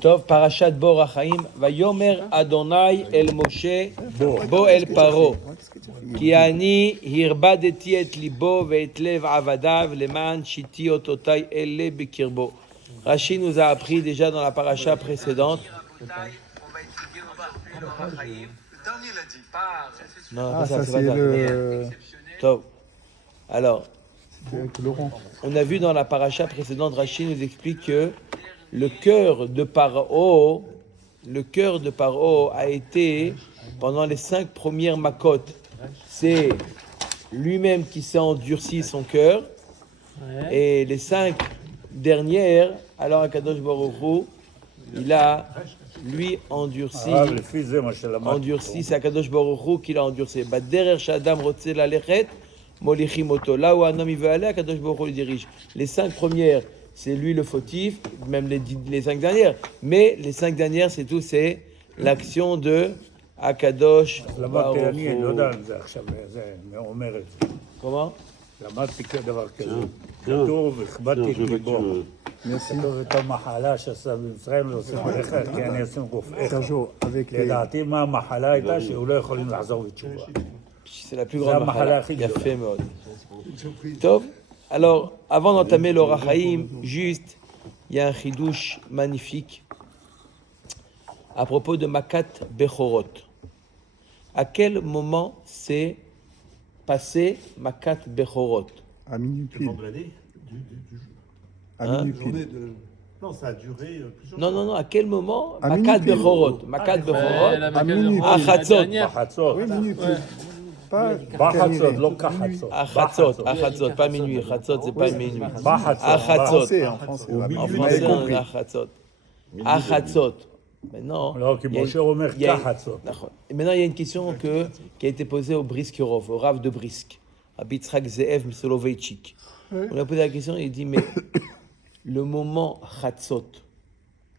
טוב, פרשת בו רחאים, ויאמר אדוני אל משה בוא אל פרעה, כי אני הרבדתי את ליבו ואת לב עבדיו למען שיתי אותותי אלה בקרבו. Rashi nous a appris déjà dans la paracha précédente. Non, ça c'est le... Top. Alors, on a vu dans la paracha précédente, Rashi nous explique que le cœur de Paro a été, pendant les 5 premières makot, c'est lui-même qui s'est endurci son cœur, et les 5 dernières, alors Akadosh Baruch Hu, il a lui endurci, c'est Akadosh Baruch Hu qui l'a endurci. Baderer Shadam Rotze Lalechet, Molichim Oto. Là où un homme il veut aller, Akadosh Baruch Hu le dirige. Les 5 premières, c'est lui le fautif, même les 5 dernières. Mais les 5 dernières, c'est tout, c'est l'action de Akadosh Baruch Hu. Comment? למדתי כדבר כזה. כתוב, הכבדתי את ליבו. כתוב את המחלה שעשה במצרים, לא עושים עליך, כי אני עושים רופאיך. לדעתי מה המחלה הייתה שהוא לא יכולים לחזור בתשובה. C'est la plus grande mahala. Yafé מאוד. טוב, alors, avant d'entamer le Rachaim, juste, il y a un chidouche magnifique à propos de Makat Bechorot. À quel moment c'est passé Makat Bechorot? À minuit pile. À minuit pile. Non, ça a duré plusieurs Non, à quel moment Makat Bechorot? Makat Bechorot à minuit pile. à Chatzot. Oui, minuit pile. Pas בחצות, לא כחצות. À Chatzot, pas minuit. Chatzot, c'est pas minuit. À Chatzot. en français. En français, on est à Chatzot. À Chatzot. Maintenant, לא, כי משה אומר כחצות. Et maintenant, il y a une question qui a été posée au Briskirov, au Rav de Brisk, à Bitzrak Zeev Soloveitchik. On a posé la question, il dit, mais le moment Chatzot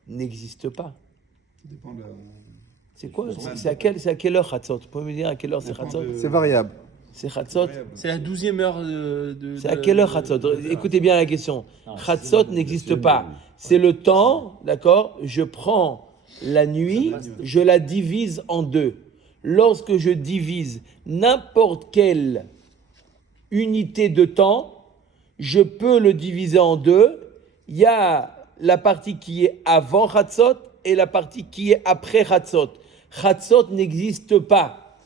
n'existe pas. Ça dépend de... C'est quoi? C'est à quelle heure Chatzot? Vous pouvez me dire à quelle heure c'est Chatzot? C'est variable. C'est Chatzot? C'est la 12e heure de... C'est à quelle heure Chatzot? Écoutez bien la question. Chatzot n'existe pas. C'est le temps, d'accord? Je prends la nuit, je la divise en deux. Lorsque je divise n'importe quelle unité de temps, je peux le diviser en deux. Il y a la partie qui est avant Chatzot et la partie qui est après Chatzot. Chatzot n'existe pas.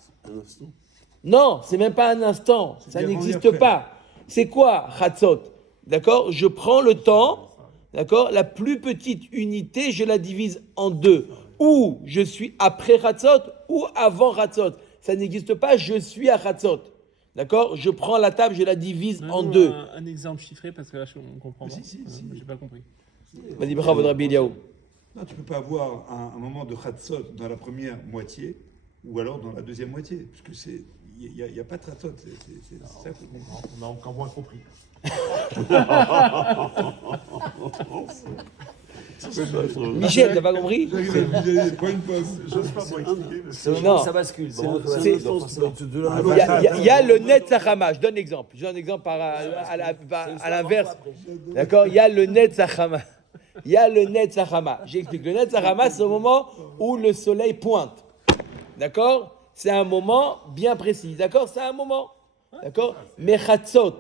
Non, c'est même pas un instant. Ça n'existe pas. C'est quoi Chatzot? D'accord? Je prends le temps, d'accord? La plus petite unité, je la divise en deux. Ou je suis après Chatzot ou avant Chatzot. Ça n'existe pas, je suis à Chatzot. D'accord? Je prends la table, je la divise en deux. Un exemple chiffré, parce que là, on comprend pas. Si. J'ai pas compris. Vas-y, bravo, Rabbi Eliaou. Non, tu ne peux pas avoir un moment de Chatzot dans la première moitié ou alors dans la deuxième moitié. Parce que il n'y a pas de Chatzot. C'est ça que je comprends. On a encore moins compris. Michel, t'as pas compris? C'est pas une pause. J'ose pas moi expliquer. Non. Ça bascule. Il y a le Netzachama. Je donne l'exemple. À l'inverse. D'accord? Il y a le Netzachama. J'explique. Le Netzachama, c'est au moment où le soleil pointe. D'accord? C'est un moment bien précis. D'accord? C'est un moment. D'accord? Mais Chatzot,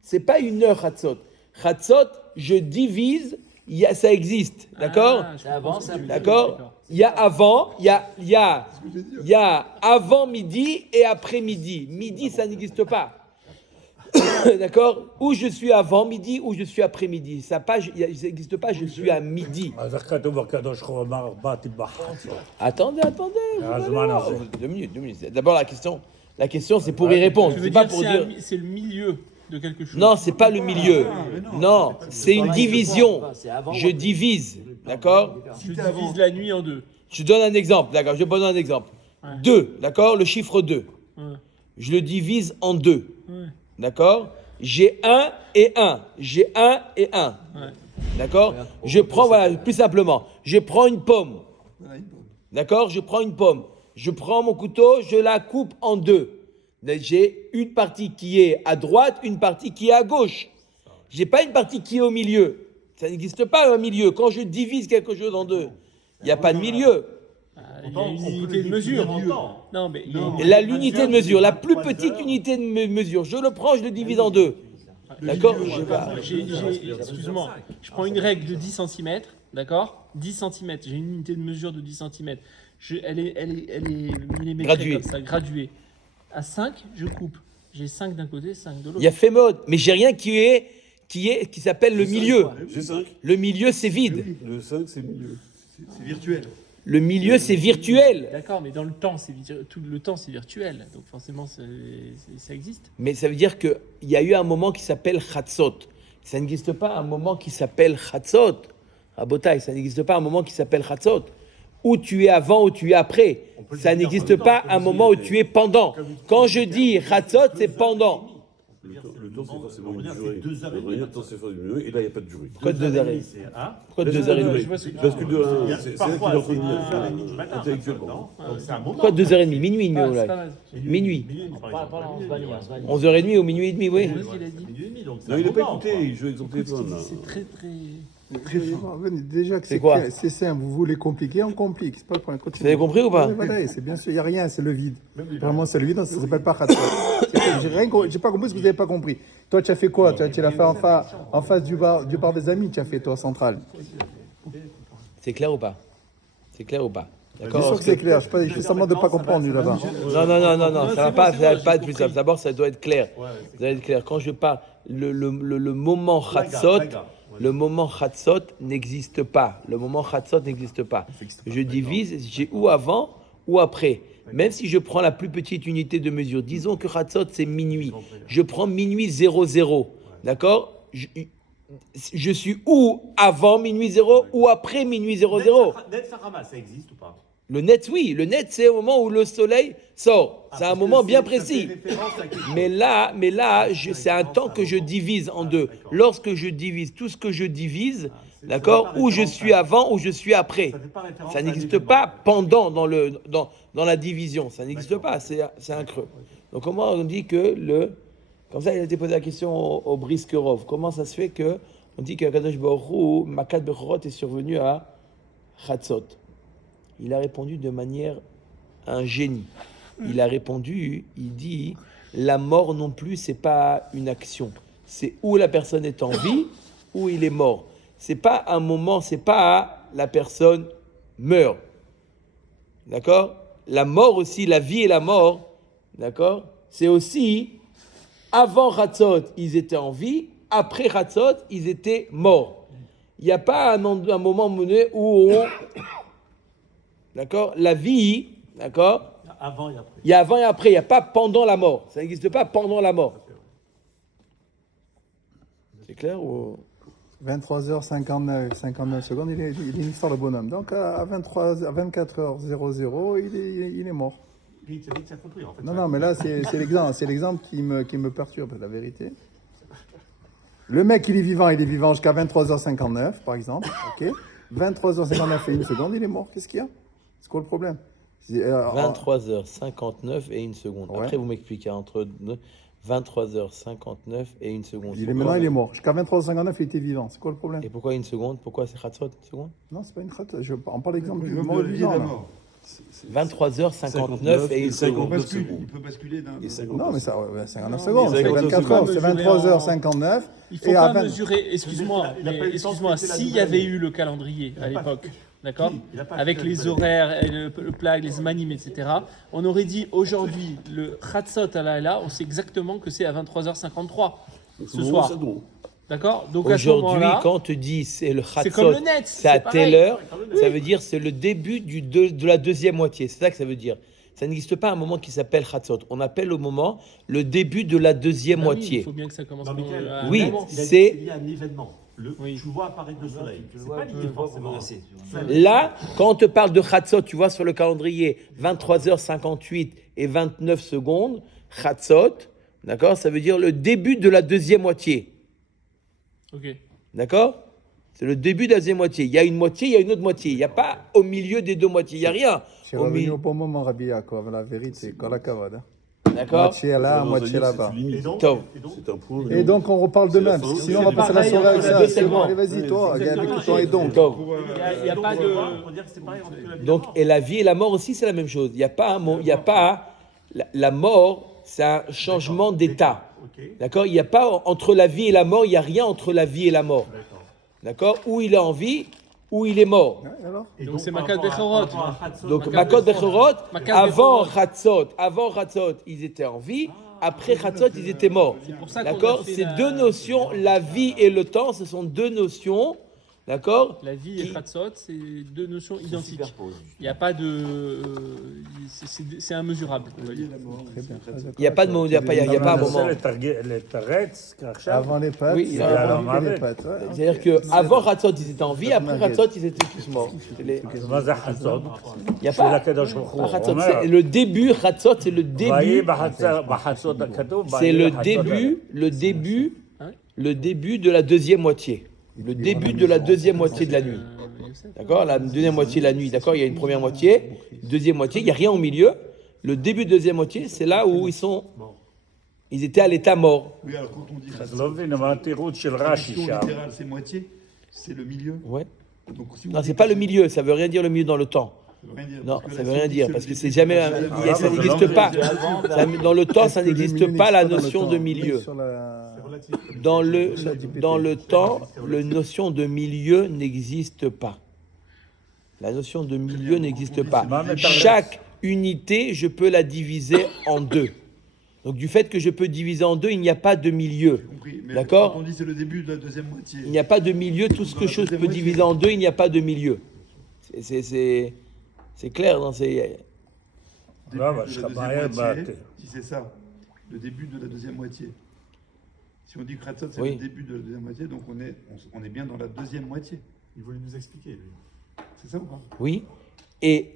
c'est pas une heure Chatzot. Chatzot, je divise, ça existe. D'accord? C'est avant, c'est après. D'accord? Il y a avant, il y a avant midi et après midi. Midi, ça n'existe pas. D'accord? Ou je suis avant midi ou je suis après midi. Ça n'existe pas, je suis à midi. אז איך כתוב בקדוש ברוך הוא אמר, באתי בחצות. Attendez. הזמן הזה. 2 minutes. D'abord, la question, c'est pour y répondre. Tu C'est veux pas dire pour dire. c'est le milieu de quelque chose. Non, c'est pas le milieu. Non, c'est une division. Je divise. D'accord? Tu divises la nuit en deux. Je donne un exemple. D'accord? Je donne un exemple. 2. D'accord? Le chiffre 2. Ouais. Je le divise en 2. Ouais. D'accord? J'ai 1 et 1. J'ai 1 et 1. Ouais. D'accord? Je prends, voilà, plus simplement. Je prends une pomme. D'accord? Je prends une pomme. Je prends mon couteau, je la coupe en deux. J'ai une partie qui est à droite, une partie qui est à gauche. J'ai pas une partie qui est au milieu. Ça n'existe pas un milieu. Quand je divise quelque chose en deux, il n'y a pas de milieu. Il y a une unité de mesure. Non, mais L'unité de mesure, la plus petite unité de mesure, je le prends, je le divise en deux. D'accord? Excuse-moi, je prends une règle de 10 cm, d'accord? 10 cm, j'ai une unité de mesure de 10 cm. Elle est millimétrée Graduée. comme ça, graduée. À 5, je coupe. J'ai 5 d'un côté, 5 de l'autre. Il y a fait mode, mais j'ai rien qui s'appelle le milieu. J'ai 5. Le milieu, c'est vide. Le 5, c'est milieu. C'est virtuel. Le milieu, c'est virtuel. D'accord, mais dans le temps, tout le temps, c'est virtuel. Donc forcément, ça existe. Mais ça veut dire qu'il y a eu un moment qui s'appelle Chatzot. Ça n'existe pas un moment qui s'appelle Chatzot. À Botaï, ça n'existe pas un moment qui s'appelle Chatzot. Où tu es avant, où tu es après. Ça n'existe pas un moment où tu es pendant. Quand je dis Chatzot, c'est pendant. Le temps, c'est forcément une durée. Le temps, c'est forcément une durée. Et là, il n'y a pas de durée. Pourquoi 2h30? Pourquoi 2h30? Parce que c'est là qu'il est en train de dire intellectuellement. Pourquoi 2h30? Minuit, Ah, Moulay. c'est pas mal. Minuit. 11h30 ou minuit et demi, oui. C'est ce qu'il a dit. Non, il n'a pas écouté, il joue avec son téléphone. là. C'est très, très... Déjà que C'est quoi? c'est simple, vous voulez compliquer, on complique. C'est pas le problème. Vous avez compris ou pas? Oui, voilà, c'est bien sûr, il n'y a rien, c'est le vide. Vraiment, c'est le vide, ça ne s'appelle pas Khatsot. J'ai pas compris ce que vous n'avez pas compris. Toi, tu as fait quoi? Tu l'as fait en face du bar des amis, tu as fait, toi, central. C'est clair ou pas? C'est clair ou pas? Bien D'accord? sûr que c'est clair, il fait seulement de ne pas comprendre, lui, là-bas. Non, ça va pas être plus simple. D'abord, ça doit être clair. Ça doit être clair. Quand je parle, le moment Chatzot, le moment Chatzot n'existe pas. Le moment Chatzot n'existe pas. Je divise, j'ai ou avant ou après. Même si je prends la plus petite unité de mesure, disons que Chatzot c'est minuit. Je prends minuit 00. D'accord? Je suis ou avant minuit 0 ou après minuit 00. Net Sarama, ça existe ou pas? Le net, oui. Le net, c'est au moment où le soleil sort. C'est un moment bien précis. Mais là, c'est un temps que je divise en deux. Lorsque je divise tout ce que je divise, d'accord, où je suis avant, où je suis après. Ça n'existe pas pendant dans la division. Ça n'existe pas. C'est un creux. Donc comment on dit que comme ça, il a été posé la question au Briskerov. Comment ça se fait que on dit que Kadosh Baruch Hu, Makat Bechorot est survenu à Chatzot? Il a répondu de manière un génie. Il a répondu, il dit, la mort non plus, c'est pas une action. C'est où la personne est en vie, où il est mort. C'est pas un moment, c'est pas la personne meurt. D'accord? La mort aussi, la vie et la mort, d'accord? C'est aussi, avant Chatzot, ils étaient en vie, après Chatzot, ils étaient morts. Il n'y a pas un moment donné où on... D'accord? La vie, d'accord? Avant et après. Il y a avant et après, il n'y a pas pendant la mort. Ça n'existe pas pendant la mort. C'est clair ou... 23h59 secondes, il est une histoire de bonhomme. Donc à 24h00, il est mort. Vite, ça compris en fait. Non, mais là, c'est l'exemple qui me perturbe, la vérité. Le mec, il est vivant jusqu'à 23h59, par exemple. Ok. 23h59 et 1 seconde, il est mort. Qu'est-ce qu'il y a? C'est quoi le problème? 23h59 et 1 seconde. Ouais. Après, vous m'expliquez entre 23h59 et 1 seconde. Maintenant, il est mort. Jusqu'à 23h59, il était vivant. C'est quoi le problème? Et pourquoi 1 seconde? Pourquoi c'est Chatzot 1 seconde? Non, c'est pas une crête. On parle d'exemple du Le mort et levier vivant. de la là. mort. 23h59 et 1 seconde. Il peut basculer d'un. Non, mais ça, 59 secondes. C'est 59 24 heures. C'est secondes. 23h59. Il faut Et à pas 20 mesurer, excuse-moi, s'il y avait eu le calendrier à l'époque, d'accord, avec les horaires, et le plag, les zmanim, etc., on aurait dit aujourd'hui, le Chatzot à la, on sait exactement que c'est à 23h53 ce soir. D'accord? Donc à ce Aujourd'hui, moment-là, quand on te dit c'est le c'est comme Chatzot, le net, c'est à pareil. telle heure, ça veut dire c'est le début de la deuxième moitié. C'est ça que ça veut dire. Ça n'existe pas un moment qui s'appelle Chatzot. On appelle au moment le début de la deuxième Bah oui, moitié. il faut bien que ça commence. Non, Michael, à un Oui, moment. c'est- Il y a un événement. Oui. Tu vois apparaître le soleil. C'est pas lié forcément. Là, quand on te parle de Chatzot, tu vois sur le calendrier 23h58 et 29 secondes, Chatzot, d'accord, ça veut dire le début de la deuxième moitié. Ok. D'accord? C'est le début de la deuxième moitié. Il y a une moitié, il y a une autre moitié. Il n'y a pas au milieu des deux moitiés. Il n'y a rien. Je suis revenu au bon moment, Rabbi Yaakov. La vérité, c'est Kol HaKavod, hein. D'accord? Moitié là, moitié là-bas. Et donc, Tov. c'est un point. Et donc on reparle de même, parce que sinon on va passer la soirée avec ça. deux C'est bon, segments. allez, vas-y, toi, avec ton et donc. Tov. Il n'y a pas de. On va dire que c'est pareil entre la vie et la Donc, mort. et la vie et la mort aussi, c'est la même chose. Il n'y a pas un mot, il n'y a pas. La mort, c'est un changement d'état. Ok. D'accord? Il n'y a pas entre la vie et la mort, il n'y a rien entre la vie et la mort. D'accord. D'accord? Ou il est en vie, ou il est mort. Ouais, alors Et Donc c'est par Makat rapport à- Bechorot. par rapport à Hatzot, Donc, Makat Makot Bechorot. Bechorot, Makat avant Chatzot, ils étaient en vie. Après Chatzot, ils étaient morts. pour ça qu'on a D'accord? fait Ces la- deux notions, la vie et le temps, ce sont deux notions. D'accord? La vie et Qui- Khatsot, c'est deux notions identiques. superpose. Il n'y a pas de. C'est immesurable. on va dire. Très bien. Il n'y a pas de moment, il n'y a pas un moment. Avant les pattes, Oui, c'est alors, avant les pattes. Ouais. C'est-à-dire qu'avant Chatzot, ils étaient en vie, après Chatzot, ils étaient tous morts. C'est les- Il n'y a pas. Chatzot, c'est le début, Chatzot, c'est le début. C'est le début de la deuxième moitié. Le début de la deuxième moitié de la nuit. D'accord? La deuxième moitié de la nuit, d'accord? Il y a une première moitié, deuxième moitié, il n'y a rien au milieu. Le début de deuxième moitié, c'est là où ils étaient à l'état mort. Oui, alors quand on dit Chatzot, littérale, c'est moitié, c'est le milieu. Ouais. Donc, si on Non, dit c'est pas que le milieu, ça veut rien dire le milieu dans le temps. ça veut rien dire, Non, parce que ça la veut rien dire, science parce que dit c'est le jamais, milieu. ça n'existe pas. Dans le temps, ça Est-ce que le n'existe milieu pas la n'existe notion dans de le temps? milieu. Sur la- Dans le temps, la notion de milieu n'existe pas. La notion de milieu n'existe pas. Chaque unité, je peux la diviser en deux. Donc du fait que je peux diviser en deux, il n'y a pas de milieu. Compris, mais D'accord? quand on dit c'est le début de la deuxième moitié. Il n'y a pas de milieu. Tout ce que je peux diviser en deux, il n'y a pas de milieu. C'est clair dans ces... Début de la deuxième moitié, si c'est ça, le début de la deuxième moitié. Si on dit que Chatzot, c'est Oui. le début de la deuxième moitié, donc on est bien dans la deuxième moitié. Il voulait nous expliquer, lui. C'est ça ou pas? Oui. Et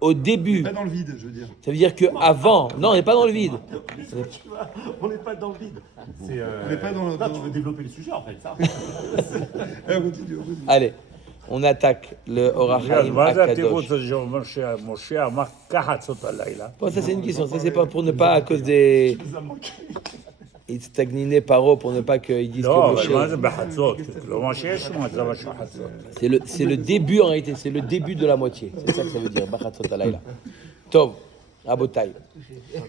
au début, Pas dans le vide, je veux dire. ça veut dire que avant, non, on n'est pas dans le vide. Tu vois, on n'est pas dans le vide. C'est, On n'est pas dans le- Non, tu veux développer le sujet, en fait, ça. On continue. Allez, on attaque le Orachaim Akadosh. Bon, ça c'est une question. Ça c'est pas pour ne pas à cause des il stagninait Paro pour ne pas qu'ils disent que Moshe. C'est le début en réalité. C'est le début de la moitié. C'est ça que ça veut dire. Bachatzot Alayla. Tov, Rabotai.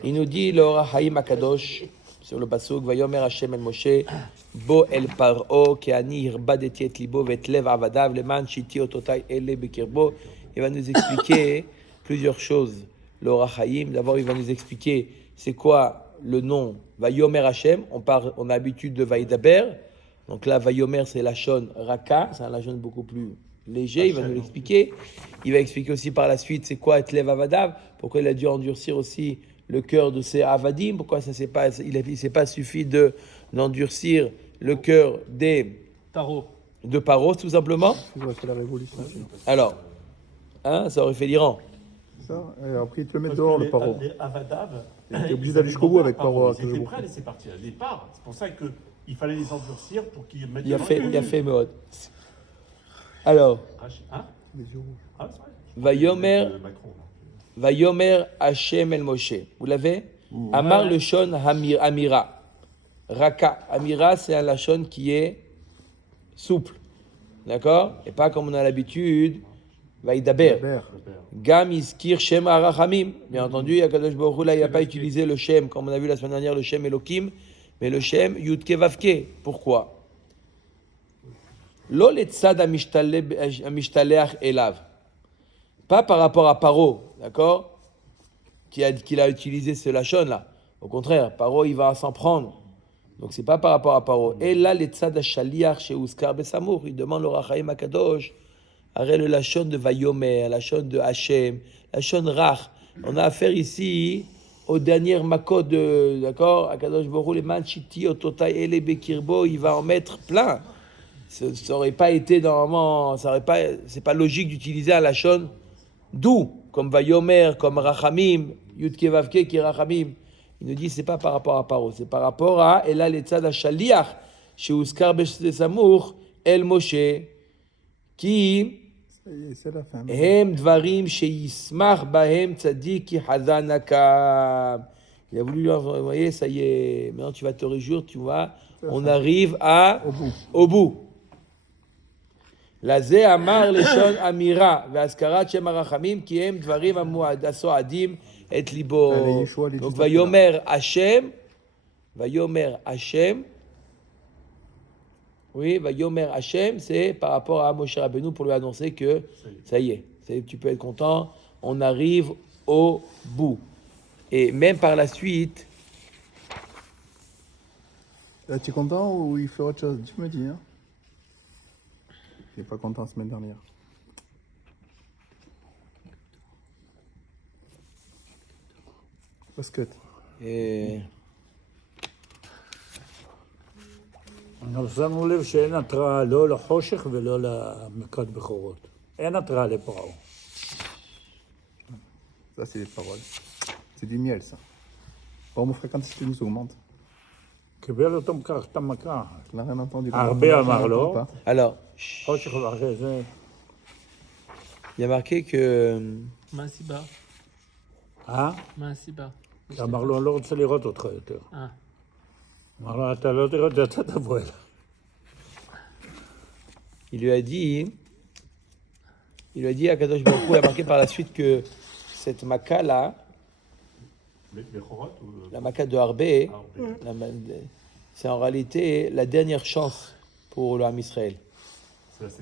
Il nous dit le Orachaim Akadosh sur le pasuk Vayomer Hashem el Moshe Bo el Paro ki ani hirbadeti et libo vet lev avadav leman shiti ototai ele bekirbo. Il va nous expliquer plusieurs choses. Le Orachaim, d'abord, il va nous expliquer c'est quoi le nom Vayomer Hashem. On a l'habitude de Vaïdaber. Donc là, Vayomer, c'est la Lachon Raka, c'est un Lachon beaucoup plus léger. Il va nous l'expliquer. Il va expliquer aussi par la suite c'est quoi Etlev Avadav, pourquoi il a dû endurcir aussi le cœur de ses Avadim, pourquoi ça s'est pas, il s'est pas suffi d'endurcir le cœur de Paro, tout simplement. C'est la révolution. Alors, ça aurait fait l'Iran. Ça, et après ils te le mettent dehors, le paro. Les Avadav, T'es obligé d'aller jusqu'au bout avec Paro. Ils étaient prêts à laisser partir au départ. C'est pour ça qu'il fallait les endurcir pour qu'ils mettent Il a fait Meod. Alors, Hein? Les yeux rouges. Ah, c'est vrai. Vayomer, Macron. Vayomer Hashem el Moshe. Vous l'avez? Amar le Shon Amira. Raka. Amira, c'est un Lachon qui est souple. D'accord? Et pas comme on a l'habitude. Vaïdaber. Gam iskir Shem Arachamim. Bien entendu, Akadosh Baruch Hu, là, il n'a pas utilisé le Shem, comme on a vu la semaine dernière, le Shem Elokim, mais le Shem Yudke Vavke. Pourquoi? Lo letzad amishtalech elav. Pas par rapport à Paro, d'accord? Qu'il a utilisé ce lachon là. Au contraire, Paro, il va s'en prendre. Donc c'est pas par rapport à Paro. Et là, letzad hashaliach chez Uskar Besamour, il demande le Rachaim Akadosh. Arrête le lachon de Vayomer, lachon de Hachem, lachon Rach. On a affaire ici aux dernières makot de, d'accord, Akadosh Baruch Hu, les manchiti, ototai, ele bekirbo, il va en mettre plein. Ça aurait pas été normalement, c'est pas logique d'utiliser un lachon doux, comme Vayomer, comme Rachamim, Yudke Vavke qui est Rachamim. Il nous dit c'est pas par rapport à Paro, c'est par rapport à Ela letzad hashaliach, chez Uskar Besamour, El Moshe, qui C'est la fin. הם דברים שישמח בהם צדיק כי חזן הקם. Il a voulu lui envoyer, ça y est, maintenant tu vas te réjouir, tu vois, on arrive au bout. לזה אמר לשון אמירה, והזכרת שם הרחמים, כי הם דברים הסועדים את ליבו. Donc, ויאמר השם, oui, ויאמר השם, c'est par rapport à Moshe Rabbeinu pour lui annoncer que ça y est, tu peux être content, on arrive au bout. Et même par la suite. Là, tu es content ou il fait autre chose? Tu me dis, hein? Il n'est pas content la semaine dernière. basket. אנחנו שמנו לב שאין התראה לא לחושך ולא למכת בכורות. אין התראה לפרעה. Ça, c'est des paroles. C'est du miel, ça. Bon, mon frère, quand est-ce que nous augmente? קיבל אותו מכך את המכה. Tu n'as rien entendu. הרבה אמר לו. Alors, חושך ואחרי זה. il y a marqué que. מה הסיבה? מה הסיבה? אמר לו, אני לא רוצה לראות אותך יותר. אמר לו, אתה לא תראה אותי, אתה תבוא אליי. Il lui a dit à Kadosh Baruch Hu, il a marqué par la suite que cette maca là, la maca de Harbé, c'est en réalité la dernière chance pour le Ham Israël.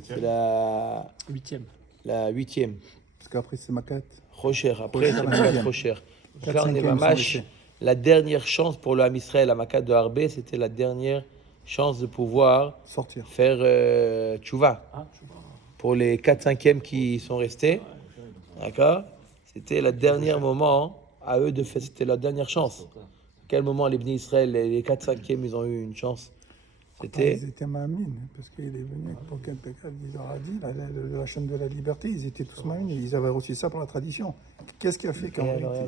C'est la huitième. La huitième. Parce qu'après c'est Makat. Rocher, après c'est Makat Rocher. Donc là on est mamash, la dernière chance pour le Ham Israël, la maca de Harbé, c'était la dernière chance de pouvoir sortir, faire tchouva. Pour les 4/5e qui sont restés, d'accord? C'était le dernier moment à eux de faire, c'était la dernière chance. Quel moment les Bnei Israël, les 4/5e, ils ont eu une chance? C'était... Ils étaient mamines, parce qu'il est venu avec Pocket Pekal, il leur a dit, la chaîne de la liberté, ils étaient tous mamines, ils avaient reçu ça par la tradition. Qu'est-ce qui a fait qu'en vérité...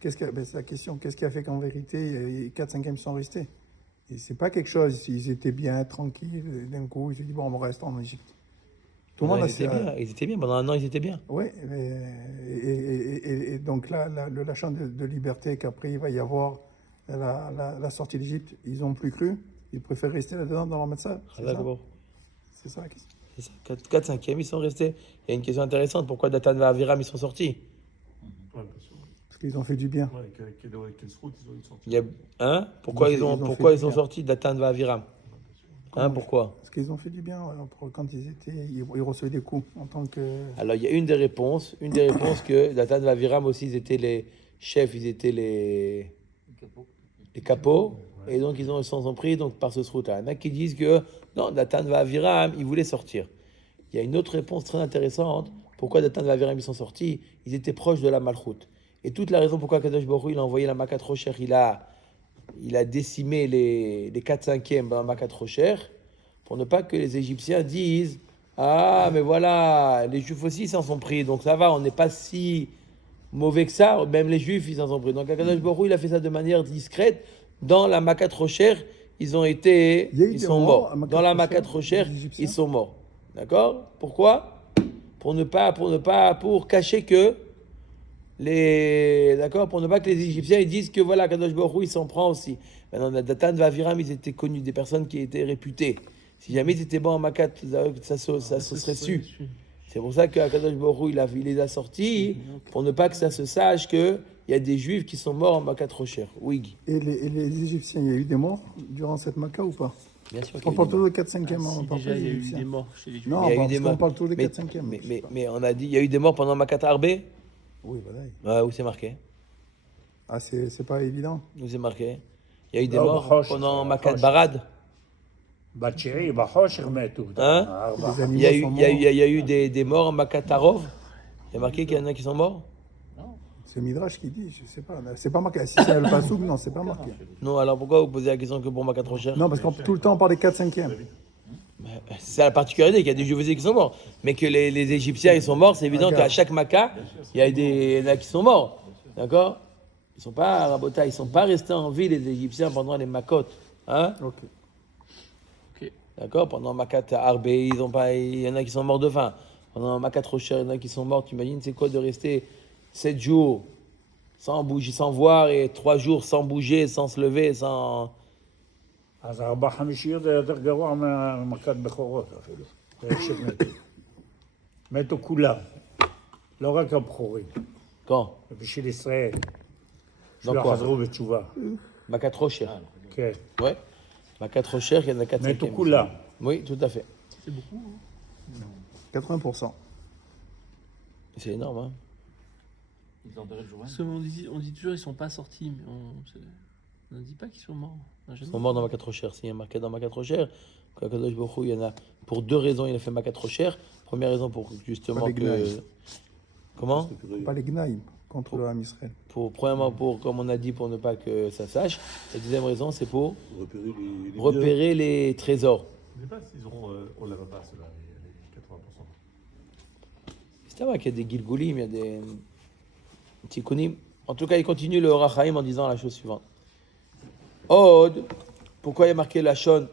c'est la question, qu'est-ce qui a fait qu'en vérité, les 4/5e sont restés? Et c'est pas quelque chose, ils étaient bien, tranquilles, d'un coup, ils se disent, bon, on reste en Égypte. Tout le monde ils étaient bien, pendant un an ils étaient bien. Oui, et donc là, la chaîne de liberté qu'après il va y avoir la sortie d'Égypte, ils n'ont plus cru, ils préfèrent rester là-dedans dans leur médecin. C'est ça la question. C'est ça, 4/5e ils sont restés. Il y a une question intéressante, pourquoi Datan et Aviram ils sont sortis? Parce qu'ils ont fait du bien. Il y a, pourquoi ils ont sorti Datan et Aviram? Pourquoi? Parce qu'ils ont fait du bien quand ils recevaient des coups en tant que... Alors, il y a une des réponses que Datan et Aviram aussi, ils étaient les chefs, ils étaient les capots, et donc ils s'en sont pris donc, par ce srout-là. Il y en a qui disent que non, Datan et Aviram, ils voulaient sortir. Il y a une autre réponse très intéressante. Pourquoi Datan et Aviram, ils sont sortis? Ils étaient proches de la Malchoute. Et toute la raison pourquoi Kadosh Baruch Hu, il a envoyé la Makat Rocher, il a décimé les 4/5e dans la Makat Rocher, pour ne pas que les Égyptiens disent « Ah, mais voilà, les Juifs aussi s'en sont pris, donc ça va, on n'est pas si mauvais que ça, même les Juifs, ils s'en sont pris. » Donc Kadosh Baruch Hu, il a fait ça de manière discrète. Dans la Makat Rocher, ils sont morts. Dans la Makat Rocher, ils sont morts. D'accord? Pourquoi? Pour cacher que pour ne pas que les Égyptiens ils disent que voilà, Kadosh Baruch Hu, il s'en prend aussi. Maintenant, Datan et Aviram, ils étaient connus, des personnes qui étaient réputées. Si jamais ils étaient bons en Makat, ça se serait su. C'est pour ça que Kadosh Baruch Hu, il les a sortis, pour ne pas que ça se sache qu'il y a des Juifs qui sont morts en Makat Rocher. Oui, Guy. Et les Égyptiens, il y a eu des morts durant cette Maca ou pas? Bien sûr. On parle toujours de 4/5e. Déjà, il y a eu des morts chez les Juifs. Non, on parle toujours de 4/5e. Mais on a dit, il y a eu des morts pendant Makat Harbé? Oui, voilà. Où c'est marqué? Ah, c'est pas évident. Où c'est marqué? Il y a eu des morts pendant Makat Barad? בתשיעי, בחושך מתו. Il y a eu des morts en Makat Arov? Il y a marqué qu'il y en a qui sont morts? C'est Midrash qui dit, je sais pas. C'est pas marqué. Si c'est le Passouk, non, c'est pas marqué. Non, alors pourquoi vous posez la question que pour Makat Rocher? Non, parce que tout le temps on parle des 4/5e. C'est la particularité qu'il y a des Juifs aussi qui sont morts. Mais que les Égyptiens ils sont morts, c'est évident qu'à chaque Maca, il y en a qui sont morts. D'accord? Ils sont pas, Rabota, ils sont pas restés en vie, les Égyptiens, pendant les Makot. Hein? Ok. D'accord? Pendant Makat Harbé, il y en a qui sont morts de faim. Pendant Makat Rocher, il y en a qui sont morts. Tu imagines, c'est quoi de rester 7 jours sans bouger, sans voir, et 3 jours sans bouger, sans se lever, sans... אז 4 חמישיות זה יותר גרוע ממכת בכורות אפילו. זה שמתו. מתו כולם. לא רק הבכורים. Quand? בשביל ישראל. Donc שלא quoi? חזרו בתשובה. Makat Rocher. כן. Ouais. Makat Rocher, il y en a 4 מתו כולם. Oui, tout à fait. 80%. C'est énorme, hein. Parce qu'on dit toujours ils sont pas sortis, mais on ne dit pas qu'ils sont morts. Ils sont morts dans Makat Rocher. S'il y a marqué dans Makat Rocher, Kadosh Baruch Hu, il y en a pour 2 raisons, il a fait Makat Rocher. Première raison pour justement Pas les que... gnailles. Comment? Pas les gnailles contre le Ham Israël. Premièrement, comme on a dit, pour ne pas que ça sache. La deuxième raison, c'est pour repérer repérer les trésors. Je ne sais pas s'ils auront. On ne l'avait pas, ceux-là, les 80%. C'est vrai qu'il y a des Gilgulim, il y a des Tikkunim. En tout cas, il continue le Rachaim en disant la chose suivante. Od, pourquoi il y a marqué la Shon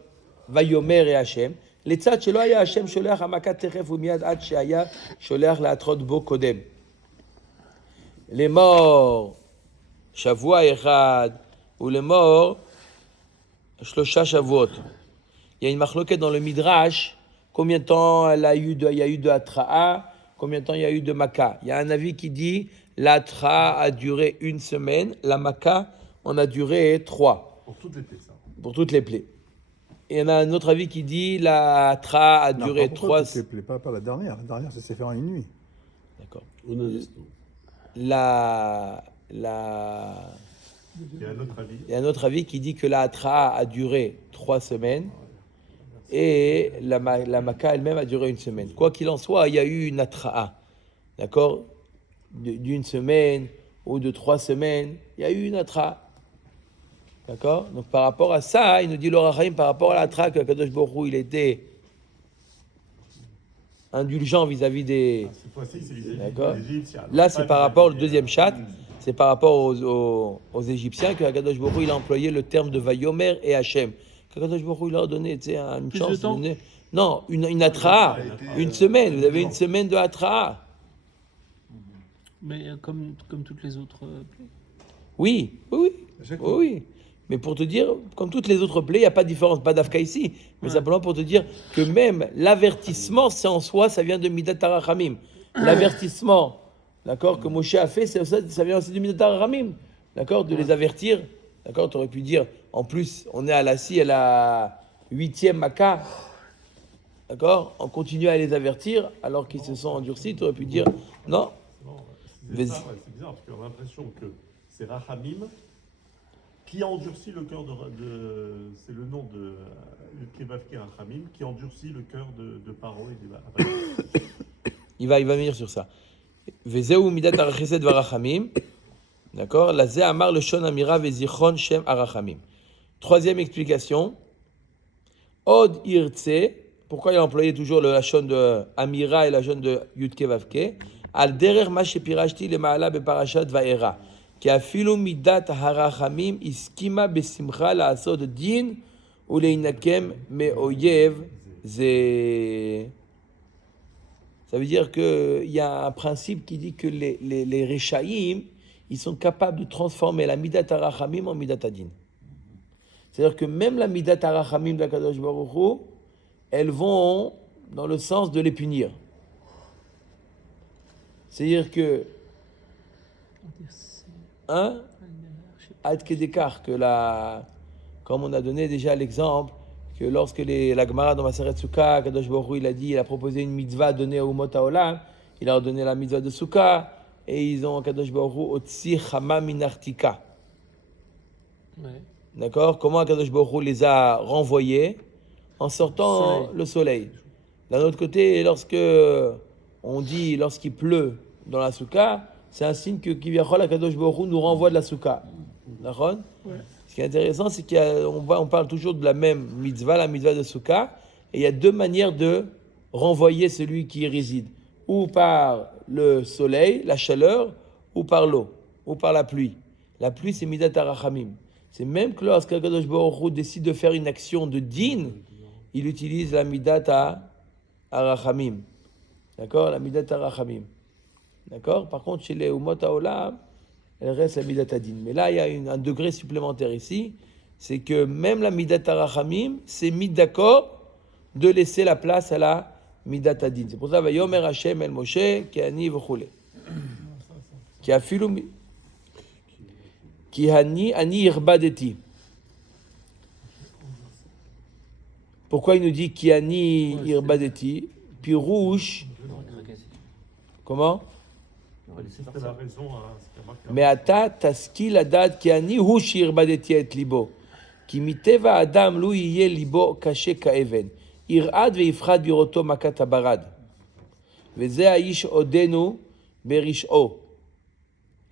Vayomer et Hashem? Les tzad shelo haya Hashem sholech hamakat techef umiyad ad she'haya sholech la'atrot bo kodem. Les morts, Shavua Echad, ou les morts, Shlosha Shavuot. Il y a une marloquette dans le Midrash, combien de temps il y a eu de Atra'a, combien de temps il y a eu de Maka. Il y a un avis qui dit, l'Atra'a a duré 1 semaine, la Maka en a duré 3. Pour toutes les plaies, ça. Pour toutes les plaies. Et il y en a un autre avis qui dit, l'Atra'a a duré 3 semaines. Pas la dernière. La dernière, ça s'est fait en une nuit. D'accord. En un instant. Il y a un autre avis qui dit que la Atra'a a duré 3 semaines et la Maka elle-même a duré 1 semaine. Quoi qu'il en soit, il y a eu une Atra'a, d'accord, d'1 semaine ou de 3 semaines, il y a eu une Atra'a, d'accord. Donc par rapport à ça, il nous dit l'Or HaChaim, par rapport à l'Atra'a que Kadosh Baruch Hu, il était indulgent vis-à-vis des... Cette fois-ci, c'est les D'accord. Égyptiens. Là, c'est par rapport au deuxième chat, c'est par rapport aux Égyptiens que Kadosh Baruch Hu, il a employé le terme de Vayomer et Hachem. Kadosh Baruch Hu, il leur a donné une Plus chance. de temps. Non, une Atra'a, 1 semaine. Vous avez 1 semaine de Atra'a. Mais comme toutes les autres plaies. Oui. Mais pour te dire, comme toutes les autres plaies, il n'y a pas de différence, pas d'Afka ici. Mais simplement pour te dire que même l'avertissement, c'est en soi, ça vient de Midat HaRachamim. L'avertissement, d'accord, que Moshe a fait, ça vient aussi de Midat HaRachamim. D'accord, de les avertir. D'accord, tu aurais pu dire, en plus, on est à la 8e Maka. D'accord, on continue à les avertir alors qu'ils se sont endurcis. Tu aurais pu dire, non. C'est bizarre, parce qu'on a l'impression que c'est Rachamim qui endurcit le cœur c'est le nom de Kevavke Rachamim, qui endurcit le cœur de Paro et des Il va venir sur ça. Vezeu midat arachesed varachamim. D'accord. La ze amar le shon amira vezichon shem arachamim. Troisième explication. Od irtse. Pourquoi il a employé toujours la shon de amira et la shon de yudke vavke? Al derer ma shepirashti le ma'ala beparashat vaera. Ki afilu midat harachamim iskima besimcha la'asod din ou leinakem me'oyev ze. Ça veut dire qu'il y a un principe qui dit que les Rechaïm, ils sont capables de transformer la Midat HaRachamim en Midat Adin. C'est-à-dire que même la Midat HaRachamim d'Akadosh Baruch Hu, elles vont dans le sens de les punir. C'est-à-dire que, Ad Kedekar, comme on a donné déjà l'exemple, que lorsque la Gemara dans Maseret Souka, Kadosh Baruch Hu, il a proposé une mitzvah donnée au Umot HaOlam, il a donné la mitzvah de Souka, et ils ont Kadosh Baruch Hu Otsi Chama Minartika. Ouais. D'accord? Comment Kadosh Baruch Hu les a renvoyés? En sortant le soleil. D'un autre côté, lorsqu'il pleut dans la Souka, c'est un signe que Kivyachol Kadosh Baruch Hu nous renvoie de la Souka. D'accord? Ouais. Ce qui est intéressant, c'est qu'on parle toujours de la même mitzvah, la mitzvah de Souka, et il y a 2 manières de renvoyer celui qui y réside. Ou par le soleil, la chaleur, ou par l'eau, ou par la pluie. La pluie, c'est Midat HaRachamim. C'est même que lorsque Kadosh Baruch Hu décide de faire une action de din, il utilise la Midat HaRachamim. D'accord? La Midat HaRachamim. D'accord? Par contre, chez les Umot HaOlam, elle reste la Midat Adin. Mais là, il y a un degré supplémentaire ici, c'est que même la Midat Arachamim s'est mis d'accord de laisser la place à la Midat Adin. C'est pour ça, Vayomer Hashem el Moshe, ki ani v'chule. Ki afilu, ki ani irbadeti. Pourquoi il nous dit ki ani irbadeti? Pirouche. Comment? C'était la raison à ce qu'il y a marqué. Mais ata taskil adad ki ani hu shirbadeti et libo. כי מטבע האדם לו יהיה ליבו קשה כאבן, ירעד ויפחד בראותו מכת הברד. וזה האיש עודנו ברשעו.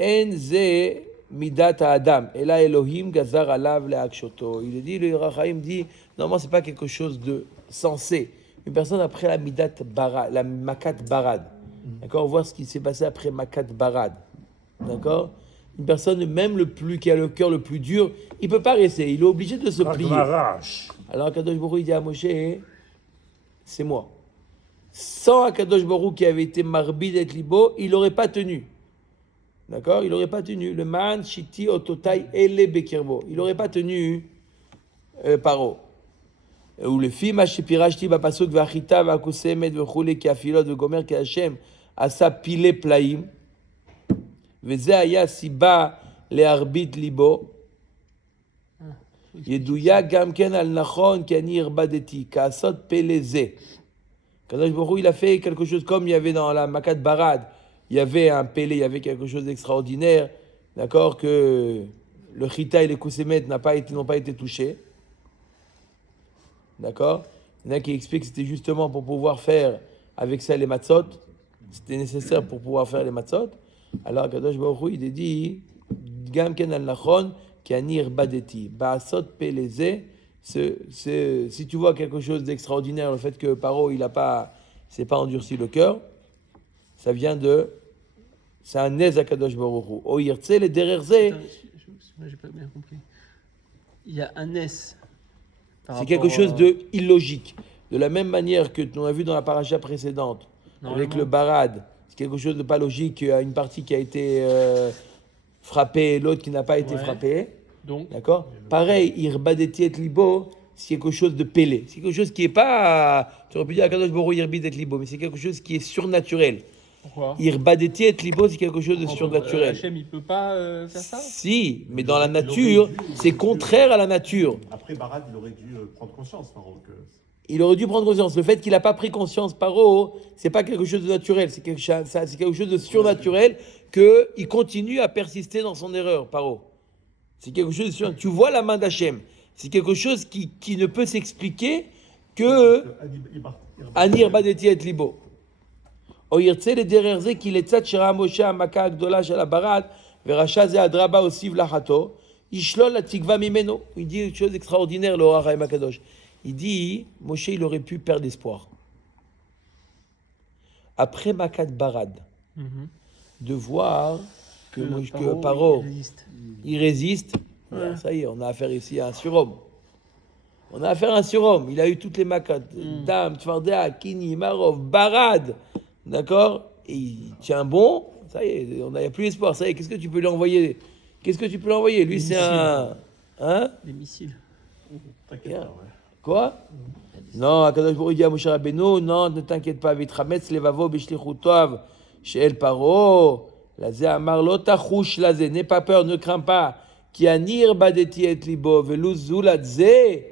אין זה מידת האדם, אלא אלוהים גזר עליו להקשותו. Il dit, le Rachaim dit, normalement c'est pas quelque chose de sensé. Une personne après la midat barad, la makat barad. D'accord, on voit ce qui s'est passé après makat barad. D'accord. Une personne, même qui a le cœur le plus dur, il ne peut pas rester, il est obligé de se plier. Alors Akadosh Baruch Hu, il dit à Moshe, c'est moi. Sans Akadosh Baruch Hu qui avait été marbid et libo, il n'aurait pas tenu. D'accord? Il n'aurait pas tenu. Le man, shiti, ototai, ele bekirbo. Il n'aurait pas tenu Paro. Ou le film, Hashepirashti, Bapasuk, Vachita, Vakusemet, Vechule, ki afilot, Vegomer, ki Hashem, asa pile plaim. וזה היה סיבה להרביט ליבו. ידויה גם כן על נכון כי אני הרבדתי, כעשות פלא זה. Kadosh Baruch Hu, il a fait quelque chose comme il y avait dans la Makat Barad, il y avait un pélé, il y avait quelque chose d'extraordinaire, d'accord, que le Chita et les Koussemet n'ont pas été touchés. D'accord? Il y en a qui expliquent que c'était justement pour pouvoir faire avec ça les matzot, c'était nécessaire pour pouvoir faire les matzot. Alors, Kadosh Baruch Hu, il dit, Gam ken al nachon, ki ani irbadeti, ba'asot peleze, si tu vois quelque chose d'extraordinaire, le fait que Paro, s'est pas endurci le cœur, ça vient c'est un nez à Kadosh Baruch Hu. O yirtse le dererze. J'ai pas bien compris. Il y a un S. C'est quelque chose de illogique. De la même manière que l'on a vu dans la paracha précédente, avec le barad, c'est quelque chose de pas logique, il y a une partie qui a été frappée, l'autre qui n'a pas été frappée. Donc, d'accord. Pareil, irbadeti et libo, c'est quelque chose de pélé. C'est quelque chose qui est pas, tu aurais pu dire Akadosh Baruch Hu irbid et libo, mais c'est quelque chose qui est surnaturel. pourquoi? Irbadeti et libo, c'est quelque chose de surnaturel. Hachem, il peut pas faire ça? Si, mais dans la nature, c'est contraire à la nature. Après Barad, il aurait dû prendre conscience, Paro, que... Il aurait dû prendre conscience. Le fait qu'il n'a pas pris conscience, Paro, c'est pas quelque chose de naturel, c'est quelque chose de surnaturel qu'il continue à persister dans son erreur, Paro. C'est quelque chose de surnaturel. Tu vois la main d'Hachem. C'est quelque chose qui ne peut s'expliquer que Anir Badeti et Libo. O yirtse le dererze ki letzat shera Moshe hamaka agdola shel habarad verasha ze adraba osiv lachato yishlol la tikva mimeno. Il dit une chose extraordinaire, le Rachaim Akadosh. Il dit, Moshe, il aurait pu perdre espoir. Après Makat Barad, de voir que Paro, il résiste. Ouais. Ça y est, on a affaire ici à un surhomme. On a affaire à un surhomme. Il a eu toutes les Makat. Dam, Tfardea, Kini, Marov, Barad. D'accord? Et il tient bon. Ça y est, il n'y a plus espoir. Ça y est, qu'est-ce que tu peux lui envoyer? Lui, c'est un... Hein? Des missiles. T'inquiète pas, ouais. Quoi? Non, Akadosh Baruch Hu dit à Moshe Rabbeinu, non, ne t'inquiète pas, vitchametz levavo b'shlichutov she'el Paro, lazé amar lo tachush lazé, n'aie pas peur, ne crains pas, ki anir badeti et libo velu zuladze,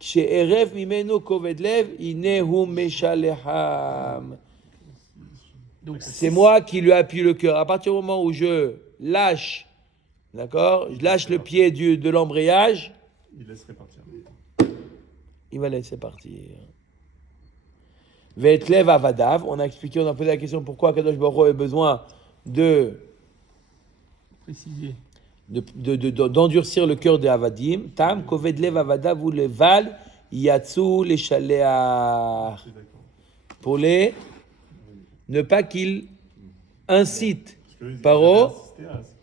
she'erev mimenu koved lev, inehu meshaleham. C'est moi qui lui appuie le cœur. À partir du moment où je lâche, d'accord, je lâche le pied de l'embrayage, Il laisserait partir. Il va laisser partir. Ve'etlev avadav. On a expliqué, on a posé la question pourquoi Kadosh Baruch Hu avait besoin préciser, d'endurcir le cœur des avadim. Tam kovedlev avadav ou leval yatsu les shaleach. Pour ne pas qu'il incite Paro.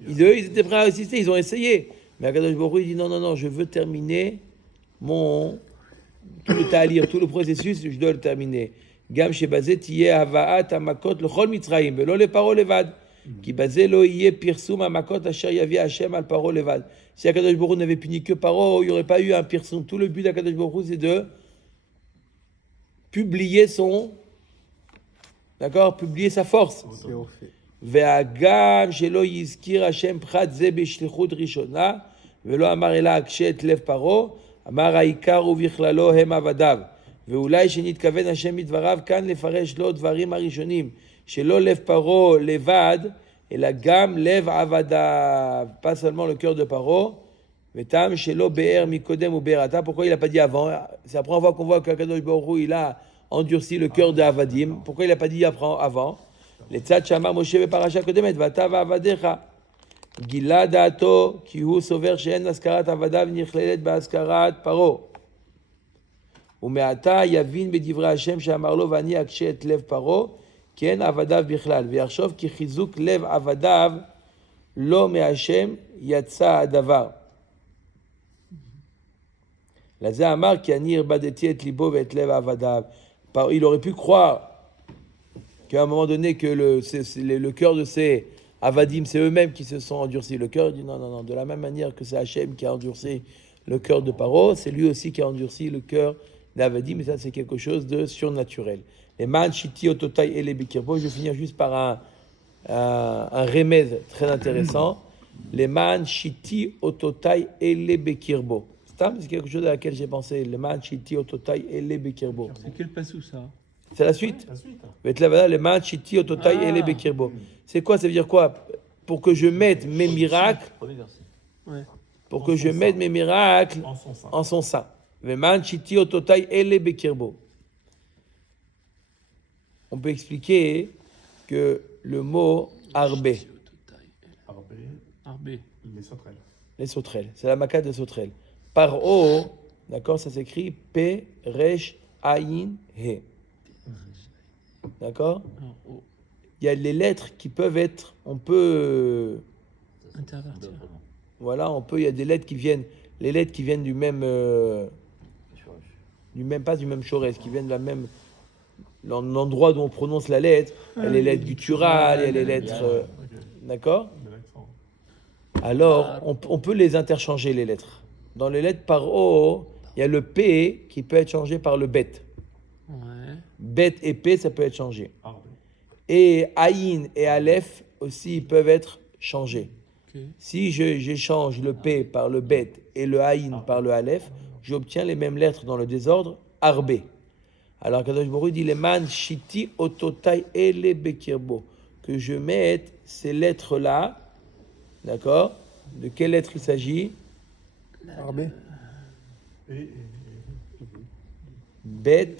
Ils étaient prêts à insister, ils ont essayé. Mais Kadosh Baruch Hu il dit non, je veux terminer tout le talir, tout le processus, je dois le terminer. Gam shebazet yeh havaat hamakot lechol mitzrayim velo le Paro levad. Qui basait lo yé pirsum amakot asher yavi Hashem al paro levad. Si Akadosh Baruch Hu n'avait puni que Paro, il n'y aurait pas eu un pirsum. Tout le but d'Akadosh Baruch Hu, c'est de publier son, d'accord, publier sa force. Ve'agam shelo yizkir Hashem prat ze b'shlichut rishona, ve'lo amar ela akshe et lev Paro, amar ha'ikar u'vichlalo hem avadav. ואולי שנתכוון השם מדבריו כאן לפרש לו דברים הראשונים, שלא לב פרעה לבד, אלא גם לב עבדיו, pas seulement le cœur de Paro, וטעם שלא באר מקודם ובאר עתה. Pourquoi il n'a pas dit avant? C'est la première fois qu'on voit qu'Akadosh Baruch Hu, il a endurci le cœur des Avadim. Pourquoi il n'a pas dit avant? לצד שאמר משה בפרשה הקודמת, ואתה ועבדיך, גילה דעתו, כי הוא סובר שאין הזכרת עבדיו נכללת בהזכרת פרעה. ומעתה יבין בדברי השם שאמר לו ואני אקשה את לב פרעה כן עבדיו בכלל ויחשוב כי חיזוק לב עבדיו לא מהשם יצא הדבר. לזה אמר כי אני הרבדתי את ליבו ואת לב עבדיו. Il aurait pu croire qu'à un moment donné que le cœur de ces Avadim, c'est eux-mêmes qui se sont endurcis le cœur. Il dit non, de la même manière que c'est Hachem qui a endurci le cœur de Paro, c'est lui aussi qui a endurci le cœur d'Avadim, mais ça c'est quelque chose de surnaturel. Les man shiti ototai et les bekirbo, je vais finir juste par un remède très intéressant. Les man shiti ototai et les bekirbo. C'est quelque chose à laquelle j'ai pensé. Les man shiti ototai et les bekirbo. C'est quel passou ça? C'est la suite. Les man shiti ototai et les bekirbo. C'est quoi? Ça veut dire quoi? Pour que je mette mes miracles, pour que je mette mes miracles en son sein. On peut expliquer que le mot arbé, les sauterelles, c'est la maquette des sauterelles. Paro, d'accord, ça s'écrit P, Resh, Ayin, He. D'accord? Il y a les lettres qui peuvent être, on peut intervertir. Voilà, il y a des lettres qui viennent, les lettres qui viennent du même pas du même chorès, qui viennent de la même, l'endroit où on prononce la lettre, il y a les lettres gutturales, il y a les lettres, d'accord? Alors, on peut les interchanger, les lettres. Dans les lettres par O, il y a le P qui peut être changé par le Bet. Bet et P, ça peut être changé. Et Aïn et Aleph aussi peuvent être changés. Si j'échange le P par le Bet et le Aïn par le Aleph, j'obtiens les mêmes lettres dans le désordre, Arbé. Alors Kadosh Baruch Hu dit les man shiti ototai ele bekirbo, que je mette ces lettres-là, d'accord? De quelles lettres il s'agit? Arbé. Bet.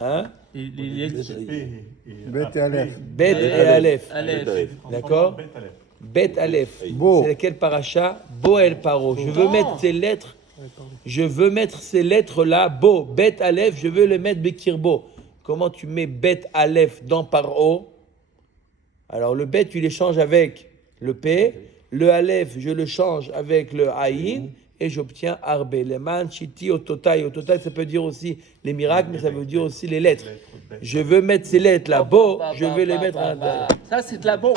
Hein? Et les lettres. Bet et Aleph. Bet et Aleph. Aleph. D'accord? Bet Aleph. Bo. C'est laquelle paracha? Bo el paro. Je veux mettre ces lettres. Je veux mettre ces lettres-là. Bo. Bet Aleph. Je veux les mettre bekirbo. Comment tu mets Bet Aleph dans paro? Alors le Bet, tu l'échanges avec le P. Le Aleph, je le change avec le Aïn. Et j'obtiens Arbé. Les man, Chiti, Ototai. Ototai, ça peut dire aussi les miracles, mais ça veut dire aussi les lettres. Je veux mettre ces lettres-là. Bo, je vais les mettre à l'intérieur. Ça, c'est de la bombe.